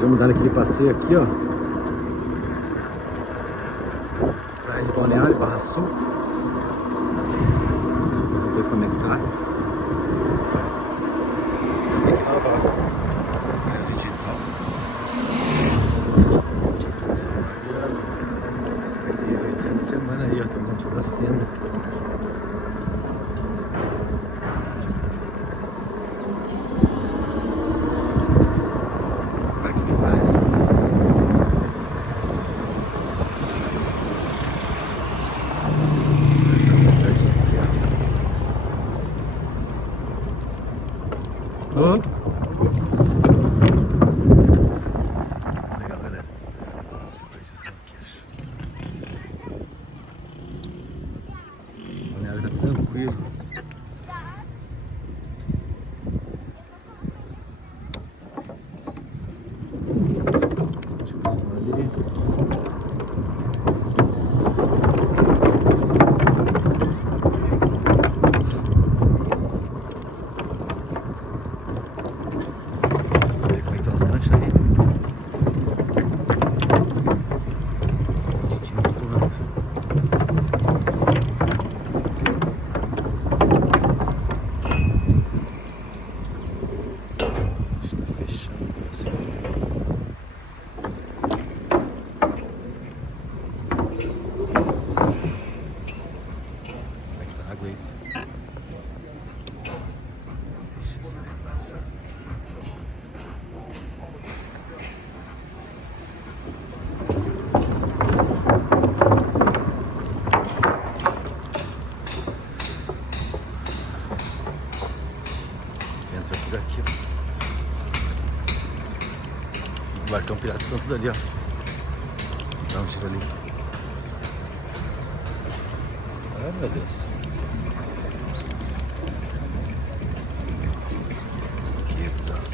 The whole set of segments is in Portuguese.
Hoje vamos dar aquele passeio aqui, ó. Praia de Balneário, Barra Sul. Vamos ver como é que tá. Essa aqui é nova, ó. Praia digital. Só vai ter evento de semana aí, ó. Tem um monte das tendas. Oh. Legal, galera. Esse prédiozão aqui, acho. O balneário tá tranquilo. Deixa eu ver ali. Entra por aqui, ó. O barcão pirata tá tudo ali, ó. Dá um tiro ali. Ai, meu Deus. Que bizarro.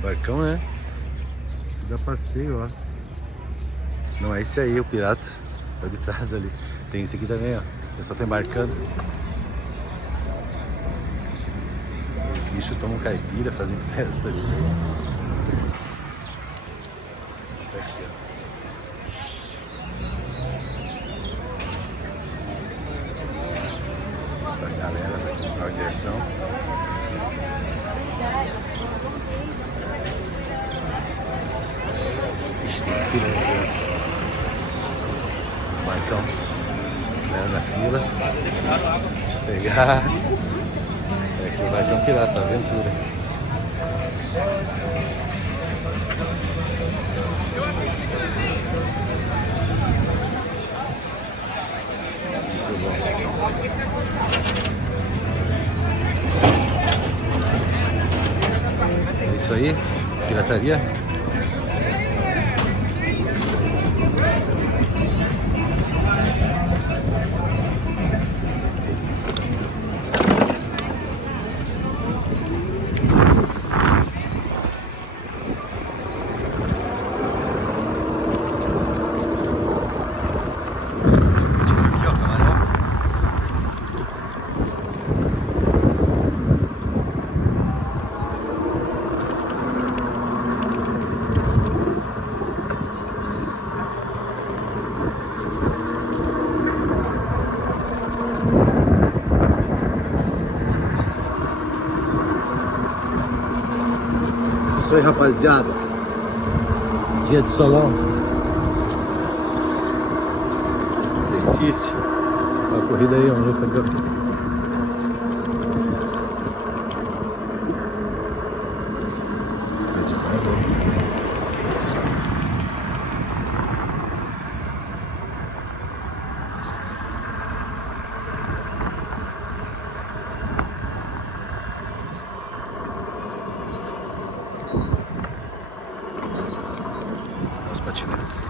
Barcão, né? Dá passeio, ó. Não é esse aí, o pirata. É o de trás ali. Tem esse aqui também, ó. O pessoal tá embarcando. Os bichos tomam caipira, fazem festa ali. Isso aqui, ó. Essa galera vai comprar uma diversão. Ixi, tem pirata aqui, ó. Marcão, né, na fila, pegar. É aqui o Barcão Pirata, aventura. Muito bom. É isso aí, pirataria. Isso aí, rapaziada. Dia de solão. Exercício. Uma corrida aí, uma luta aqui. Patinetes.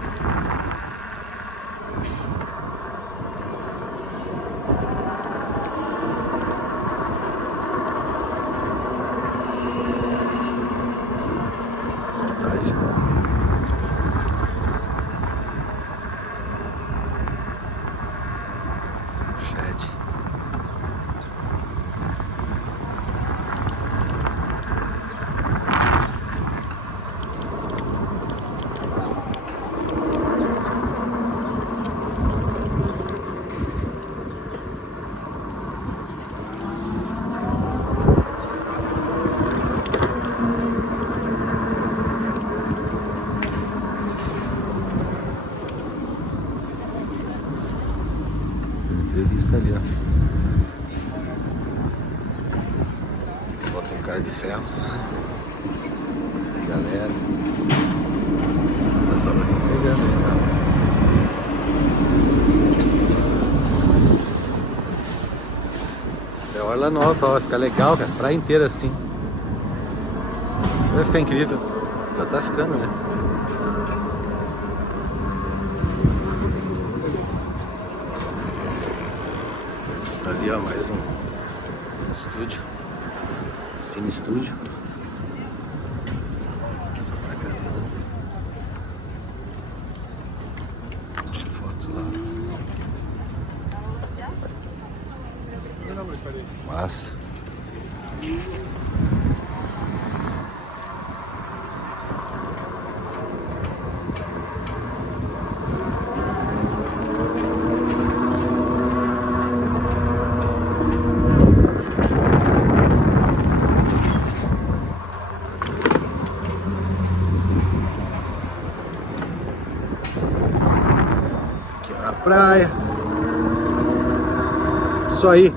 Entrevista ali, ó. Bota um cara de ferro. Galera. Tá só pra quem pegando aí, cara. Você olha lá no alto, ó, vai ficar legal, cara. Praia inteira assim. Isso vai ficar incrível. Já tá ficando, né? Ali, ó, mais um estúdio. Cine Estúdio. Fotos lá. Massa. Aqui na praia. Isso aí.